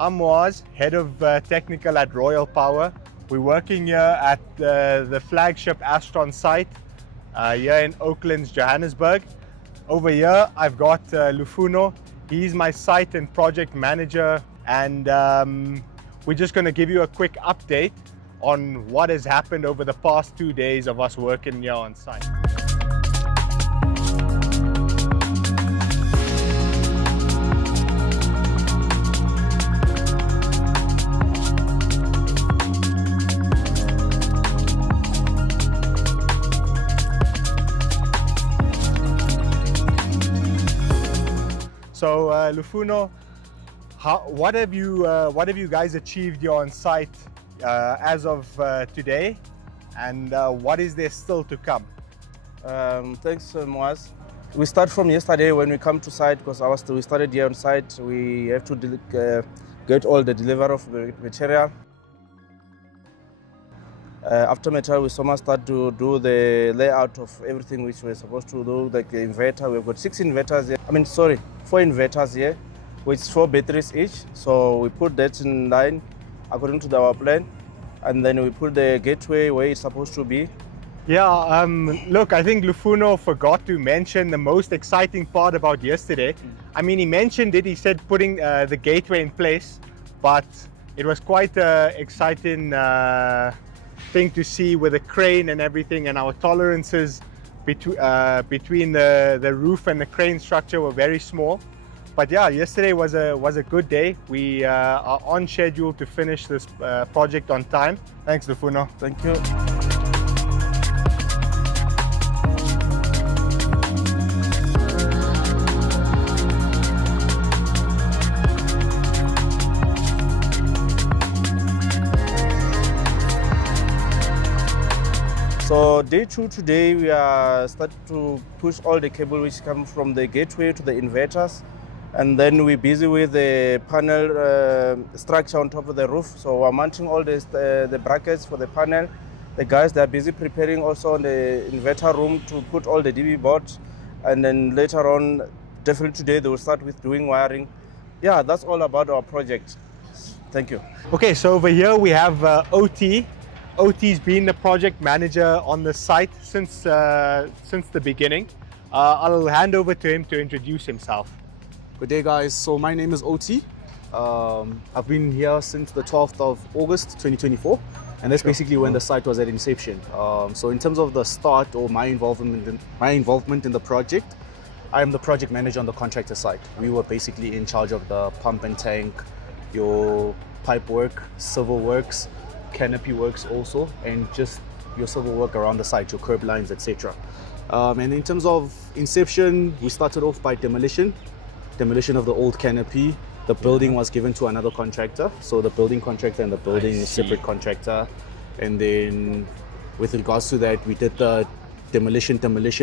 I'm Moaz, Head of Technical at Royal Power. We're working here at the Flagship Astron site here in Oaklands, Johannesburg. Over here, I've got Lufuno. He's my site and project manager, and we're just going to give you a quick update on what has happened over the past 2 days of us working here on site. So Lufuno, what have you guys achieved here on site as of today, and what is there still to come? Thanks, Moaz. We start from yesterday when we come to site, because we started here on site. We have to get all the delivery of material. After material, we somehow start to do the layout of everything which we're supposed to do, like the inverter. We've got 6 inverters here. 4 inverters here, with 4 batteries each. So we put that in line according to our plan, and then we put the gateway where it's supposed to be. Yeah, look, I think Lufuno forgot to mention the most exciting part about yesterday. I mean, he mentioned it, he said putting the gateway in place, but it was quite an exciting thing to see with the crane and everything, and our tolerances between the roof and the crane structure were very small. But yeah, yesterday was a good day. We are on schedule to finish this project on time. Thanks, Lufuno. Thank you. So day 2 today, we are starting to push all the cable which come from the gateway to the inverters, and then we're busy with the panel structure on top of the roof. So we're mounting all the brackets for the panel. The guys, they're busy preparing also on the inverter room to put all the DB boards, and then later on, definitely today, they will start with doing wiring. Yeah, that's all about our project. Thank you. Okay, so over here we have OT. OT's been the project manager on the site since the beginning. I'll hand over to him to introduce himself. Good day, guys. So my name is OT. I've been here since the 12th of August 2024, and that's basically when the site was at inception. So in terms of the start or my involvement in the project, I am the project manager on the contractor site. We were basically in charge of the pump and tank, your pipe work, civil works, canopy works also, and just your civil work around the site, your curb lines, etc. And in terms of inception, we started off by demolition of the old canopy. The building was given to another contractor, so the building contractor and the building is separate contractor. And then with regards to that, we did the demolition,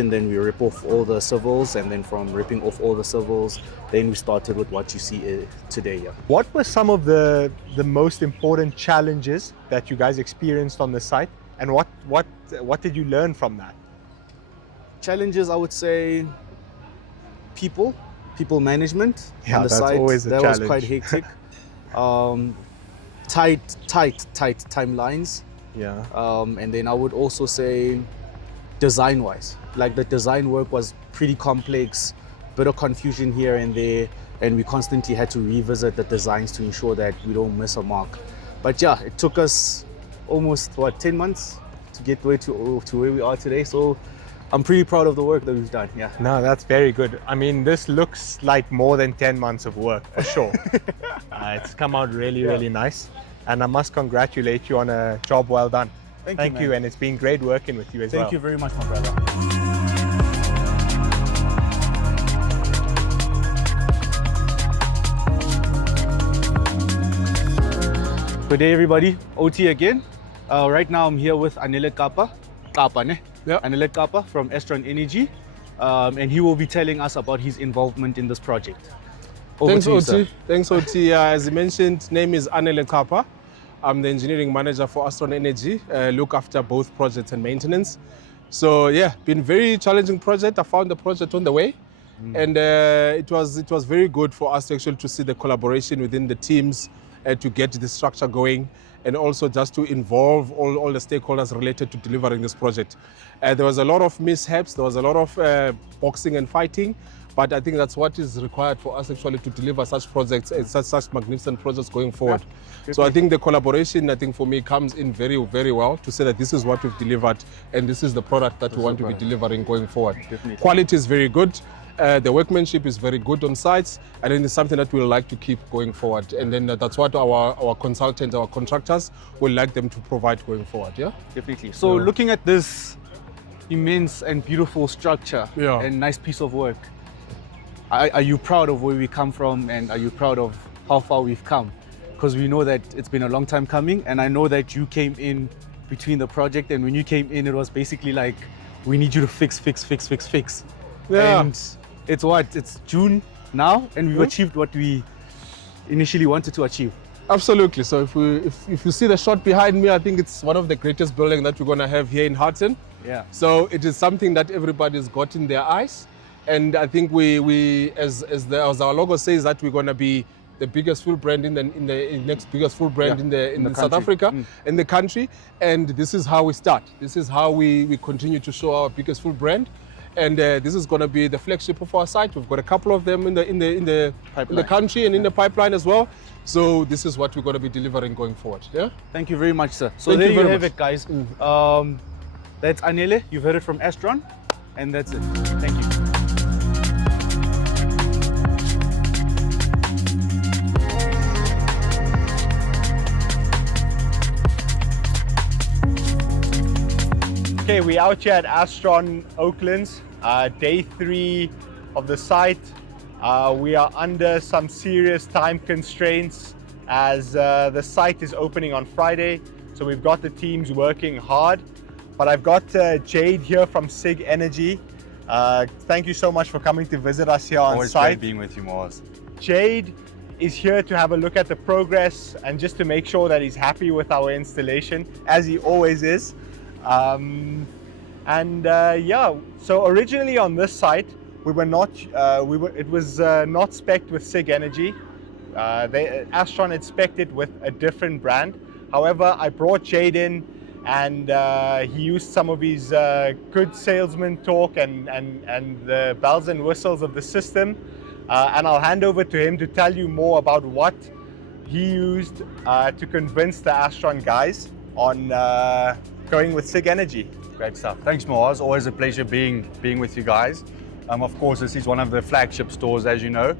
then we rip off all the civils, and then from ripping off all the civils, then we started with what you see today here. What were some of the most important challenges that you guys experienced on the site, and what did you learn from that? Challenges, I would say people management Yeah, on the that's site. always a that challenge. was quite hectic. Tight timelines. Yeah. And then I would also say design-wise, like the design work was pretty complex, bit of confusion here and there, and we constantly had to revisit the designs to ensure that we don't miss a mark. But yeah, it took us almost 10 months to get to where we are today. So I'm pretty proud of the work that we've done. Yeah. No, that's very good. I mean, this looks like more than 10 months of work for sure. It's come out really nice, and I must congratulate you on a job well done. Thank you, and it's been great working with you as well. Thank you very much, my brother. Good day, everybody. OT again. Right now, I'm here with Anele Kapa. Anele Kapa from Astron Energy, and he will be telling us about his involvement in this project. Thanks, OT. Thanks, OT. As you mentioned, name is Anele Kapa. I'm the engineering manager for Astron Energy, look after both projects and maintenance. So yeah, been very challenging project. I found the project on the way, and it was very good for us actually to see the collaboration within the teams to get the structure going, and also just to involve all the stakeholders related to delivering this project. There was a lot of mishaps, there was a lot of boxing and fighting, but I think that's what is required for us actually to deliver such projects and such magnificent projects going forward. Yeah, so I think the collaboration, I think for me, comes in very, very well to say that this is what we've delivered and this is the product that we want to be delivering going forward. Definitely. Quality is very good. The workmanship is very good on sites, and then it's something that we'll like to keep going forward. And then that's what our consultants, our contractors, will like them to provide going forward. Yeah, definitely. So looking at this immense and beautiful structure and nice piece of work, are you proud of where we come from, and are you proud of how far we've come? Because we know that it's been a long time coming, and I know that you came in between the project, and when you came in, it was basically like, we need you to fix. Yeah. And it's June now, and we've achieved what we initially wanted to achieve. Absolutely. So if you see the shot behind me, I think it's one of the greatest buildings that we're going to have here in Houghton. Yeah. So it is something that everybody's got in their eyes, and I think we as our logo says, that we're going to be the biggest food brand in the next biggest food brand in the South Africa, in the country, and this is how we start. This is how we continue to show our biggest food brand. And this is going to be the flagship of our site. We've got a couple of them in the country and in the pipeline as well. So this is what we're going to be delivering going forward. Yeah. Thank you very much, sir. So there you have it, guys. That's Anele. You've heard it from Astron, and that's it. Thank you. Okay, we're out here at Astron Oaklands, day 3 of the site. We are under some serious time constraints as the site is opening on Friday. So we've got the teams working hard, but I've got Jade here from SIG Energy. Thank you so much for coming to visit us here on site. Always great being with you, Mars. Jade is here to have a look at the progress and just to make sure that he's happy with our installation, as he always is. So originally on this site, it was not spec'd with SIG Energy. Astron had spec'd it with a different brand. However, I brought Jade in, and he used some of his good salesman talk and the bells and whistles of the system. And I'll hand over to him to tell you more about what he used to convince the Astron guys on going with SIG Energy. Great stuff. Thanks, Mars. Always a pleasure being with you guys. Of course, this is one of the flagship stores, as you know.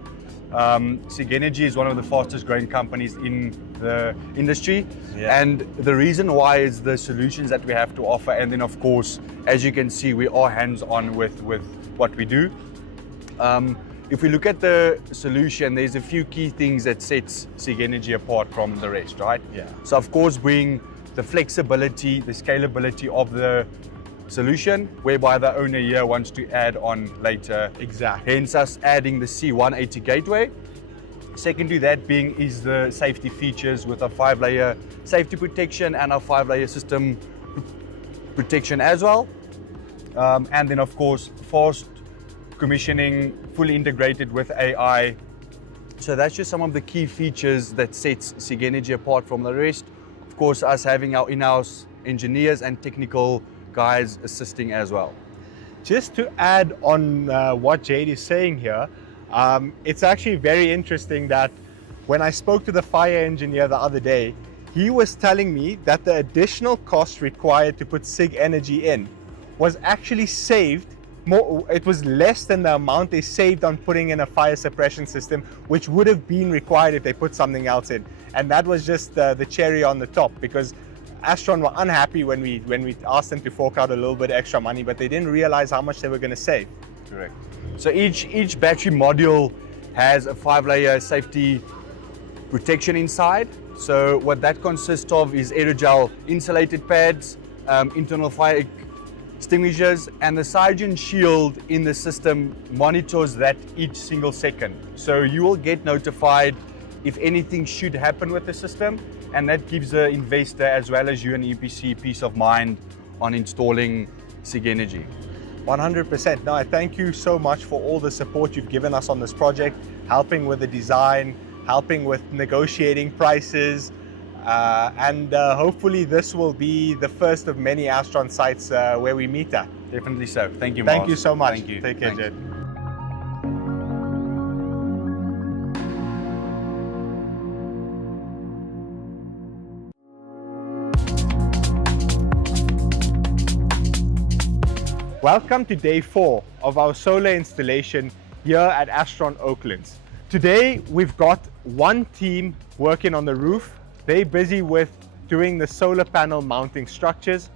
SIG Energy is one of the fastest growing companies in the industry. Yeah. And the reason why is the solutions that we have to offer. And then, of course, as you can see, we are hands-on with what we do. If we look at the solution, there's a few key things that sets SIG Energy apart from the rest, right? Yeah. So, of course, being the flexibility, the scalability of the solution, whereby the owner here wants to add on later. Exactly. Hence us adding the C180 gateway. Second to that is the safety features with a 5-layer safety protection and a 5-layer system protection as well. And then, of course, fast commissioning, fully integrated with AI. So that's just some of the key features that sets SIG Energy apart from the rest. Of course, us having our in-house engineers and technical guys assisting as well. Just to add on what Jade is saying here, it's actually very interesting that when I spoke to the fire engineer the other day, he was telling me that the additional cost required to put SIG Energy in was actually saved. It was less than the amount they saved on putting in a fire suppression system, which would have been required if they put something else in. And that was just the cherry on the top, because Astron were unhappy when we asked them to fork out a little bit extra money, but they didn't realize how much they were going to save. Correct. So each battery module has a 5-layer safety protection inside. So what that consists of is aerogel insulated pads, internal fire extinguishers, and the Cygen shield in the system monitors that each single second. So you will get notified if anything should happen with the system, and that gives the investor as well as you and EPC peace of mind on installing SIG Energy. 100%. No, I thank you so much for all the support you've given us on this project, helping with the design, helping with negotiating prices, and hopefully this will be the first of many Astron sites where we meet at. Definitely so. Thank you, Thank Mars. you so much. Thank you. Take care, Thanks. Jed. Welcome to day 4 of our solar installation here at Astron Oaklands. Today we've got one team working on the roof. They're busy with doing the solar panel mounting structures.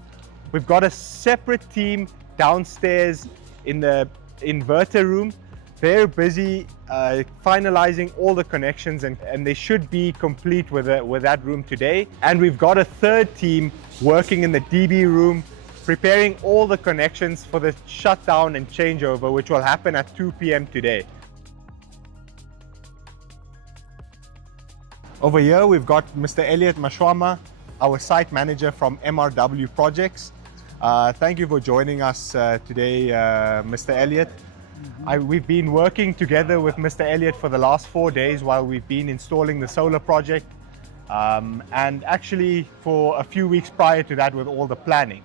We've got a separate team downstairs in the inverter room. They're busy finalizing all the connections and they should be complete with that room today. And we've got a third team working in the DB room, preparing all the connections for the shutdown and changeover, which will happen at 2 p.m. today. Over here, we've got Mr. Elliot Mashwama, our site manager from MRW Projects. Thank you for joining us today, Mr. Elliot. We've been working together with Mr. Elliot for the last 4 days while we've been installing the solar project, and actually for a few weeks prior to that with all the planning.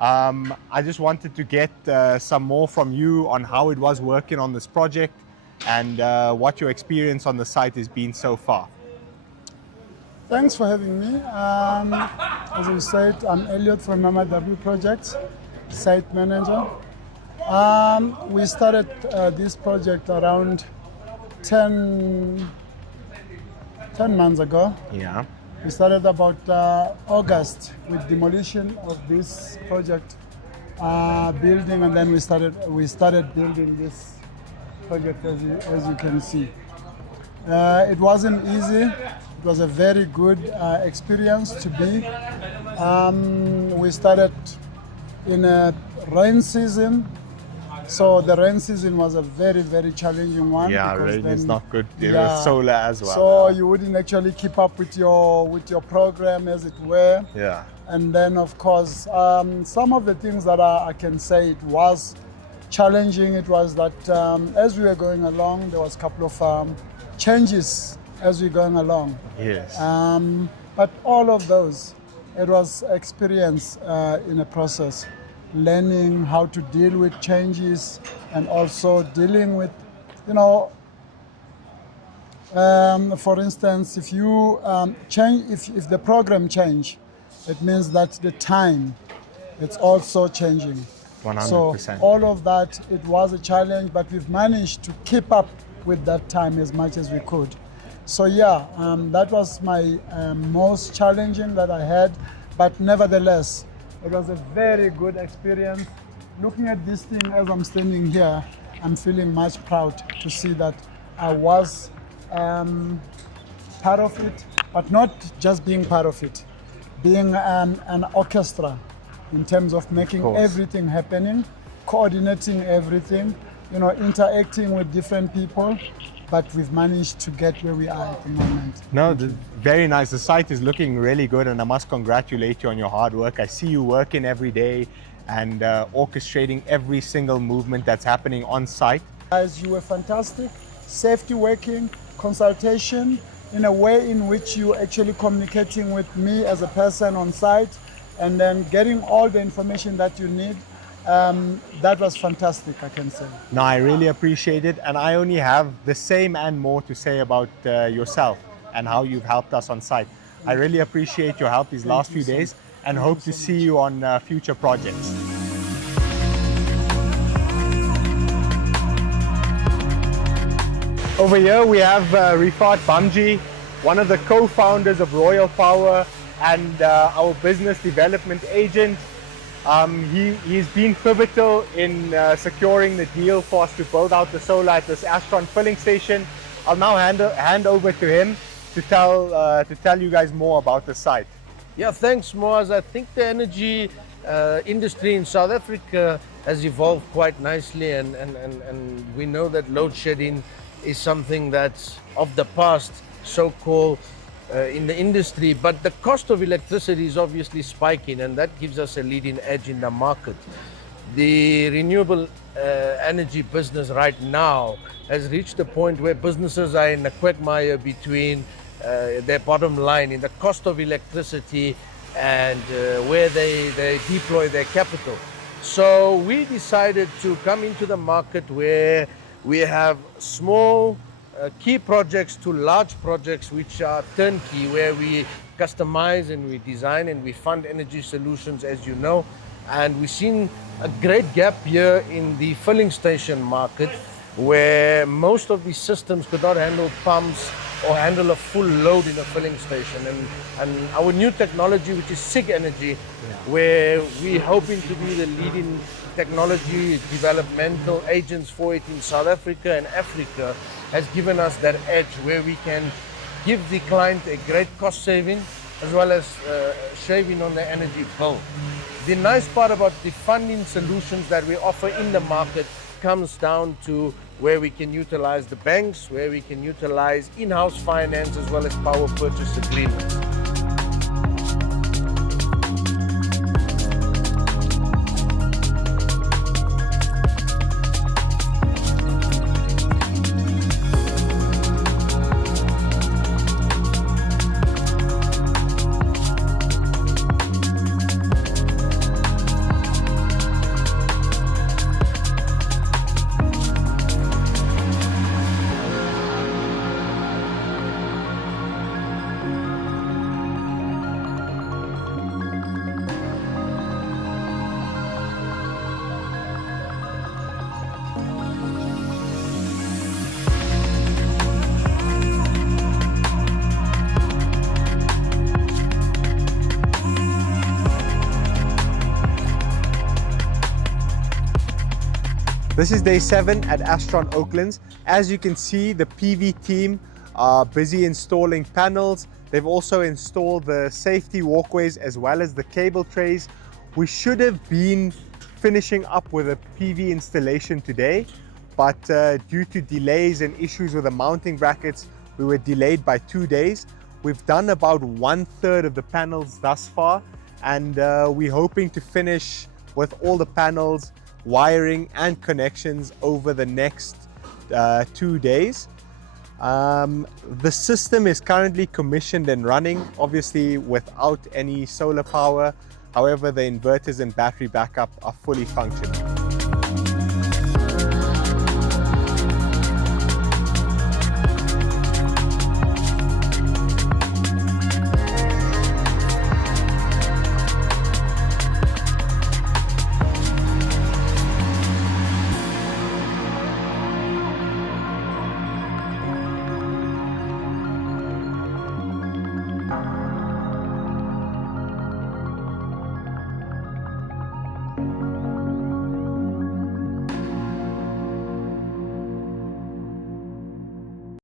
I just wanted to get some more from you on how it was working on this project and what your experience on the site has been so far. Thanks for having me. As you said, I'm Elliot from MRW Projects, site manager. We started this project around 10 months ago. Yeah. We started about August with demolition of this project building, and then we started building this project as you can see. It wasn't easy. It was a very good experience to be. We started in a rain season. So the rain season was a very, very challenging one. Yeah, because rain then, is not good. There yeah, is solar as well. So you wouldn't actually keep up with your program, as it were. Yeah. And then, of course, some of the things that I can say it was challenging. It was that as we were going along, there was a couple of changes as we were going along. Yes. But all of those, it was experience in a process. Learning how to deal with changes and also dealing with, for instance, if you change, if the program change, it means that the time, it's also changing. 100%. So all of that, it was a challenge, but we've managed to keep up with that time as much as we could. So yeah, that was my most challenging that I had, but nevertheless, it was a very good experience. Looking at this thing as I'm standing here, I'm feeling much proud to see that I was part of it, but not just being part of it, being an orchestra in terms of making everything happening, coordinating everything, interacting with different people. But we've managed to get where we are at the moment. No, very nice. The site is looking really good, and I must congratulate you on your hard work. I see you working every day and orchestrating every single movement that's happening on site. Guys, you were fantastic. Safety working, consultation, in a way in which you actually communicating with me as a person on site, and then getting all the information that you need. That was fantastic, I can say. No, I really appreciate it, and I only have the same and more to say about yourself and how you've helped us on site. I really appreciate your help these last few days and hope to see you on future projects. Over here we have Rifat Bamji, one of the co-founders of Royal Power and our business development agent. He's been pivotal in securing the deal for us to build out the solar at this Astron filling station. I'll now hand over to him to tell you guys more about the site. Yeah, thanks, Moaz. I think the energy industry in South Africa has evolved quite nicely, and we know that load shedding is something that's of the past, so-called, in the industry, but the cost of electricity is obviously spiking, and that gives us a leading edge in the market. the renewable energy business right now has reached a point where businesses are in a quagmire between their bottom line in the cost of electricity and where they deploy their capital. So we decided to come into the market where we have small key projects to large projects which are turnkey, where we customize and we design and we fund energy solutions, as you know. And we've seen a great gap here in the filling station market, where most of these systems could not handle pumps or handle a full load in a filling station. And our new technology, which is SIG Energy, where we're hoping to be the leading technology developmental agents for it in South Africa and Africa, has given us that edge where we can give the client a great cost saving as well as shaving on the energy bill. The nice part about the funding solutions that we offer in the market comes down to where we can utilize the banks, where we can utilize in-house finance as well as power purchase agreements. This is day 7 at Astron Oaklands. As you can see, the PV team are busy installing panels. They've also installed the safety walkways as well as the cable trays. We should have been finishing up with a PV installation today, but due to delays and issues with the mounting brackets, we were delayed by 2 days. We've done about 1/3 of the panels thus far, and we're hoping to finish with all the panels, wiring and connections over the next 2 days. The system is currently commissioned and running, obviously without any solar power. However, the inverters and battery backup are fully functional.